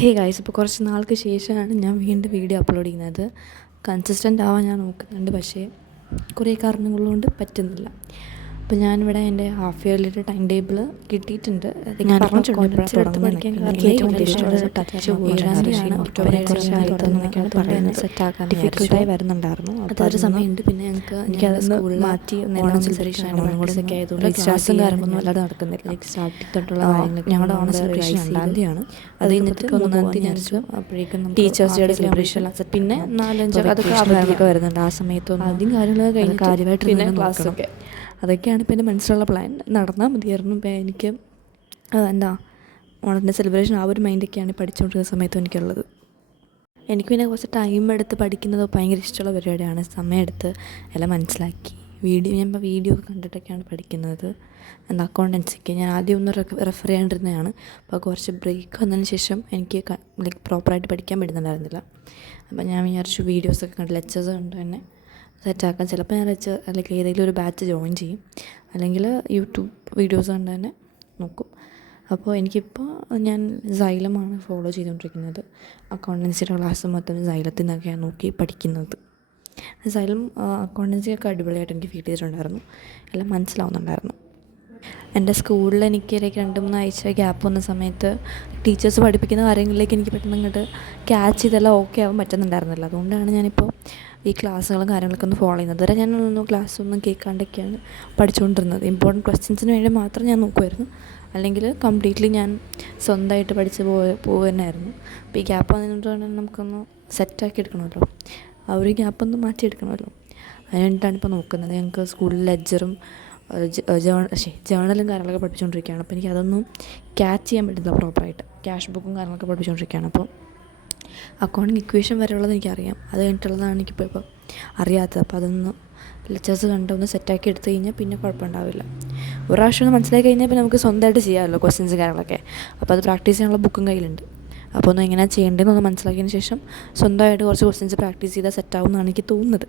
Hey guys, ഇപ്പോൾ കുറച്ച് നാൾക്ക് ശേഷമാണ് ഞാൻ വീണ്ടും വീഡിയോ അപ്ലോഡ് ചെയ്യുന്നത്. കൺസിസ്റ്റൻ്റ് ആവാൻ ഞാൻ നോക്കുന്നുണ്ട്, പക്ഷേ കുറേ കാരണങ്ങൾ കൊണ്ട് പറ്റുന്നില്ല. അപ്പോൾ ഞാനിവിടെ എൻ്റെ ഹാഫ് ഇയർലിയുടെ ടൈം ടേബിൾ കിട്ടിയിട്ടുണ്ട്. ഞാൻ ഡിഫിക്കൽട്ടായി വരുന്നുണ്ടായിരുന്നു. അപ്പോൾ ഒരു സമയമുണ്ട്. പിന്നെ എനിക്കത് സ്കൂളിൽ മാറ്റി ഓണം സെലിബ്രേഷൻ ഓണംസൊക്കെ ആയതുകൊണ്ട് ക്ലാസ്സും കാര്യങ്ങളൊന്നും അല്ലാതെ നടക്കുന്നില്ല. സ്റ്റാർട്ടിങ് തൊട്ടുള്ള കാര്യങ്ങളൊക്കെ ഞങ്ങളുടെ ഓണം സെലിബ്രേഷൻ 2-ാം തീയതിയാണ്. അത് കഴിഞ്ഞിട്ട് 3-ാം തീയതി ഞങ്ങൾക്ക് അപ്പോഴേക്കും ടീച്ചേഴ്സ് ഡേയുടെ സെലിബ്രേഷൻ, പിന്നെ 4-5 അതൊക്കെ വരുന്നുണ്ട്. ആ സമയത്തൊന്നും ആദ്യം കാര്യങ്ങളൊക്കെ കഴിഞ്ഞ് കാര്യമായിട്ട് പിന്നെ ക്ലാസ്സൊക്കെ അതൊക്കെയാണ് ഇപ്പോൾ എൻ്റെ മനസ്സിലുള്ള പ്ലാൻ. നടന്നാൽ മതിയായിരുന്നു. ഇപ്പോൾ എനിക്ക് ഓണത്തിൻ്റെ സെലിബ്രേഷൻ ആ ഒരു മൈൻഡൊക്കെയാണ് പഠിച്ചുകൊണ്ടിരിക്കുന്ന സമയത്തും എനിക്കുള്ളത്. എനിക്ക് പിന്നെ കുറച്ച് ടൈം എടുത്ത് പഠിക്കുന്നത് ഭയങ്കര ഇഷ്ടമുള്ള പരിപാടിയാണ്. സമയമെടുത്ത് എല്ലാം മനസ്സിലാക്കി ഞാൻ വീഡിയോ ഒക്കെ കണ്ടിട്ടൊക്കെയാണ് പഠിക്കുന്നത്. അക്കൗണ്ടൻസിക്ക് ഞാൻ ആദ്യം ഒന്ന് റെഫർ ചെയ്യാണ്ടിരുന്നതാണ്. അപ്പോൾ കുറച്ച് ബ്രേക്ക് വന്നതിന് ശേഷം എനിക്ക് പ്രോപ്പറായിട്ട് പഠിക്കാൻ പറ്റുന്നുണ്ടായിരുന്നില്ല. അപ്പോൾ ഞാൻ വിചാരിച്ചു വീഡിയോസൊക്കെ കണ്ട് ലെക്ചേഴ്സ് കണ്ട് തന്നെ സെറ്റാക്കാൻ. ചിലപ്പോൾ ഞാൻ അല്ലെങ്കിൽ ഏതെങ്കിലും ഒരു ബാച്ച് ജോയിൻ ചെയ്യും, അല്ലെങ്കിൽ യൂട്യൂബ് വീഡിയോസ് കണ്ട് തന്നെ നോക്കും. അപ്പോൾ എനിക്കിപ്പോൾ ഞാൻ സൈലമാണ് ഫോളോ ചെയ്തുകൊണ്ടിരിക്കുന്നത്. അക്കൗണ്ടൻസിയുടെ ക്ലാസ് മൊത്തം സൈലത്തിൽ നിന്നൊക്കെയാണ് നോക്കി പഠിക്കുന്നത്. സൈലം അക്കൗണ്ടൻസിയൊക്കെ അടിപൊളിയായിട്ട് എനിക്ക് ഫീൽ ചെയ്തിട്ടുണ്ടായിരുന്നു. എല്ലാം മനസ്സിലാവുന്നുണ്ടായിരുന്നു. എൻ്റെ സ്കൂളിൽ എനിക്ക് 2-3 ആഴ്ച ഗ്യാപ്പ് വന്ന സമയത്ത് ടീച്ചേഴ്സ് പഠിപ്പിക്കുന്ന കാര്യങ്ങളിലേക്ക് എനിക്ക് പെട്ടെന്ന് ഇങ്ങോട്ട് ക്യാച്ച് ചെയ്തെല്ലാം ഓക്കെ ആവാൻ പറ്റുന്നുണ്ടായിരുന്നില്ല. അതുകൊണ്ടാണ് ഞാനിപ്പോൾ ഈ ക്ലാസ്സുകളും കാര്യങ്ങളൊക്കെ ഒന്ന് ഫോളോ ചെയ്യുന്നത്. അതുവരെ ഞാനൊന്നും ക്ലാസ്സൊന്നും കേൾക്കാണ്ടൊക്കെയാണ് പഠിച്ചുകൊണ്ടിരുന്നത്. ഇമ്പോർട്ടൻറ്റ് ക്വസ്റ്റ്യൻസിന് വേണ്ടി മാത്രം ഞാൻ നോക്കുമായിരുന്നു, അല്ലെങ്കിൽ കംപ്ലീറ്റ്ലി ഞാൻ സ്വന്തമായിട്ട് പഠിച്ച് പോവുക തന്നെയായിരുന്നു. അപ്പോൾ ഈ ഗ്യാപ്പ് വന്നതുകൊണ്ടാണ് നമുക്കൊന്ന് സെറ്റാക്കി എടുക്കണമല്ലോ, ആ ഒരു ഗ്യാപ്പൊന്ന് മാറ്റിയെടുക്കണമല്ലോ. അതിന് വേണ്ടിയിട്ടാണ് ഇപ്പോൾ നോക്കുന്നത്. ഞങ്ങൾക്ക് സ്കൂളിൽ ലെഡ്ജറും ജേണലും കാര്യങ്ങളൊക്കെ പഠിപ്പിച്ചുകൊണ്ടിരിക്കുകയാണ്. അപ്പോൾ എനിക്ക് അതൊന്നും ക്യാച്ച് ചെയ്യാൻ പറ്റുന്നില്ല പ്രോപ്പറായിട്ട്. ക്യാഷ് ബുക്കും കാര്യങ്ങളൊക്കെ പഠിപ്പിച്ചുകൊണ്ടിരിക്കുകയാണ്. അപ്പോൾ അക്കൗണ്ടിങ് ഇക്വേഷൻ വരെയുള്ളത് എനിക്കറിയാം. അത് കഴിഞ്ഞിട്ടുള്ളതാണ് എനിക്കിപ്പോൾ അറിയാത്തത്. അപ്പോൾ അതൊന്ന് ലെക്ചേഴ്സ് കണ്ടൊന്ന് സെറ്റാക്കി എടുത്തു കഴിഞ്ഞാൽ പിന്നെ കുഴപ്പമുണ്ടാവില്ല. ഒരു പ്രാവശ്യം ഒന്ന് മനസ്സിലാക്കി കഴിഞ്ഞാൽ പിന്നെ നമുക്ക് സ്വന്തമായിട്ട് ചെയ്യാമല്ലോ ക്വസ്റ്റ്യൻസ് കാര്യങ്ങളൊക്കെ. അപ്പോൾ അത് പ്രാക്ടീസ് ചെയ്യാനുള്ള ബുക്കും കയ്യിലുണ്ട്. അപ്പോൾ ഒന്ന് എങ്ങനെയാണ് ചെയ്യേണ്ടതെന്നൊന്ന് മനസ്സിലാക്കിയതിന് ശേഷം സ്വന്തമായിട്ട് കുറച്ച് ക്വസ്റ്റ്യൻസ് പ്രാക്ടീസ് ചെയ്താൽ സെറ്റാവും എന്നാണ് എനിക്ക് തോന്നുന്നത്.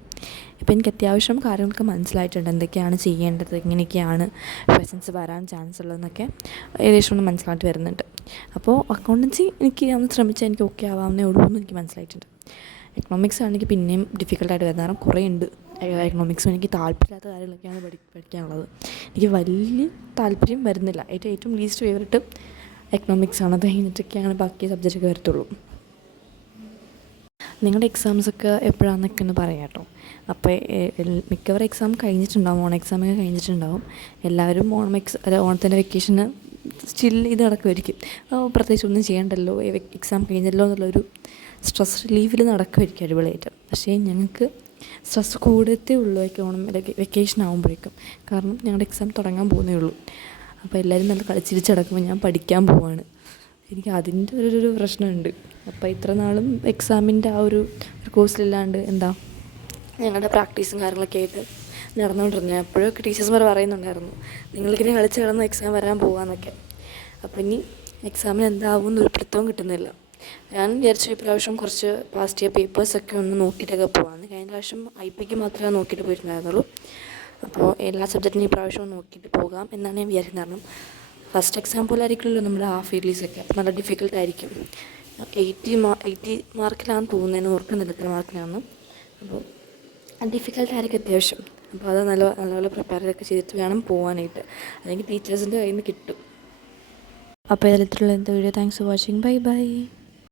ഇപ്പോൾ എനിക്ക് അത്യാവശ്യം കാര്യങ്ങളൊക്കെ മനസ്സിലായിട്ടുണ്ട്. എന്തൊക്കെയാണ് ചെയ്യേണ്ടത്, എങ്ങനെയൊക്കെയാണ് ക്വസ്റ്റ്യൻസ് വരാൻ ചാൻസ് ഉള്ളതെന്നൊക്കെ ഏകദേശം ഒന്ന് മനസ്സിലായിട്ട് വരുന്നുണ്ട്. അപ്പോൾ അക്കൗണ്ടൻസി എനിക്ക് ഒന്ന് ശ്രമിച്ചാൽ എനിക്ക് ഓക്കെ ആവാവുന്നേ ഉള്ളൂ എന്ന് എനിക്ക് മനസ്സിലായിട്ടുണ്ട്. എക്കണോമിക്സ് ആണെങ്കിൽ പിന്നെയും ഡിഫിക്കൽട്ടായിട്ട് വരുന്നത്. കാരണം കുറേ ഉണ്ട് എക്കണോമിക്സും. എനിക്ക് താല്പര്യമില്ലാത്ത കാര്യങ്ങളൊക്കെയാണ് പഠിക്കാനുള്ളത്. എനിക്ക് വലിയ താല്പര്യം വരുന്നില്ല. ഏറ്റവും ലീസ്റ്റ് ഫേവറേറ്റ് എക്കണോമിക്സാണ്. അത് കഴിഞ്ഞിട്ടൊക്കെയാണ് ബാക്കി സബ്ജക്റ്റൊക്കെ വരത്തുള്ളൂ. നിങ്ങളുടെ എക്സാംസൊക്കെ എപ്പോഴാണെന്നൊക്കെ ഒന്ന് പറയാം കേട്ടോ. അപ്പോൾ മിക്കവാറും എക്സാം കഴിഞ്ഞിട്ടുണ്ടാവും, ഓൺ എക്സാമൊക്കെ കഴിഞ്ഞിട്ടുണ്ടാവും. എല്ലാവരും ഓണത്തിൻ്റെ വെക്കേഷന് സ്റ്റിൽ ഇത് നടക്കുമായിരിക്കും. പ്രത്യേകിച്ച് ഒന്നും ചെയ്യണ്ടല്ലോ, എക്സാം കഴിഞ്ഞല്ലോ എന്നുള്ളൊരു സ്ട്രെസ് റിലീഫിൽ നടക്കുമായിരിക്കും അടിപൊളിയായിട്ട്. പക്ഷേ ഞങ്ങൾക്ക് സ്ട്രെസ് കൂടത്തേ ഉള്ളൂ ഓണം വെക്കേഷൻ ആകുമ്പോഴേക്കും. കാരണം ഞങ്ങളുടെ എക്സാം തുടങ്ങാൻ പോകുന്നേ ഉള്ളൂ. അപ്പോൾ എല്ലാവരും നല്ല കളിച്ചിരിച്ചടക്കുമ്പോൾ ഞാൻ പഠിക്കാൻ പോവാണ്. എനിക്ക് അതിൻ്റെ ഒരു പ്രശ്നമുണ്ട്. അപ്പോൾ ഇത്ര നാളും എക്സാമിൻ്റെ ആ ഒരു കോഴ്സിലില്ലാണ്ട് ഞങ്ങളുടെ പ്രാക്ടീസും കാര്യങ്ങളൊക്കെ ആയിട്ട് നടന്നുകൊണ്ടിരുന്നത്. അപ്പോഴൊക്കെ ടീച്ചേഴ്സ്മാർ പറയുന്നുണ്ടായിരുന്നു, നിങ്ങൾക്കിനി കളിച്ച് കിടന്ന് എക്സാം വരാൻ പോകാമെന്നൊക്കെ. അപ്പോൾ ഇനി എക്സാമിന് എന്താവും എന്നൊരു പിടുത്തവും കിട്ടുന്നില്ല. ഞാൻ വിചാരിച്ചു ഇപ്രാവശ്യം കുറച്ച് പാസ്റ്റ് ഇയർ പേപ്പേഴ്സൊക്കെ ഒന്ന് നോക്കിയിട്ടൊക്കെ പോകാമെന്ന്. കഴിഞ്ഞ പ്രാവശ്യം IPക്ക് മാത്രമേ നോക്കിയിട്ട് പോയിട്ടുണ്ടായിരുന്നുള്ളൂ. അപ്പോൾ എല്ലാ സബ്ജക്റ്റിനും ഈ പ്രാവശ്യം നോക്കിയിട്ട് പോകാം എന്നാണ് ഞാൻ വിചാരിക്കുന്നത്. കാരണം ഫസ്റ്റ് എക്സാം പോലെ ആയിരിക്കുമല്ലോ നമ്മുടെ ഹാഫ് ഇയർലീസൊക്കെ. അപ്പോൾ നല്ല ഡിഫിക്കൽട്ടായിരിക്കും. 80 മാർക്കിലാണെന്ന് തോന്നുന്നതിന് ഓർക്കുന്നില്ല എത്ര മാർക്കിലാണെന്ന്. അപ്പോൾ ഡിഫിക്കൽട്ടായിരിക്കും അത്യാവശ്യം. അപ്പോൾ അത് നല്ലപോലെ പ്രിപ്പയറൊക്കെ ചെയ്തിട്ട് വേണം പോകാനായിട്ട്, അല്ലെങ്കിൽ ടീച്ചേഴ്സിൻ്റെ കയ്യിൽ നിന്ന് കിട്ടും. അപ്പോൾ ഇതിലുള്ള video thanks for watching. Bye bye.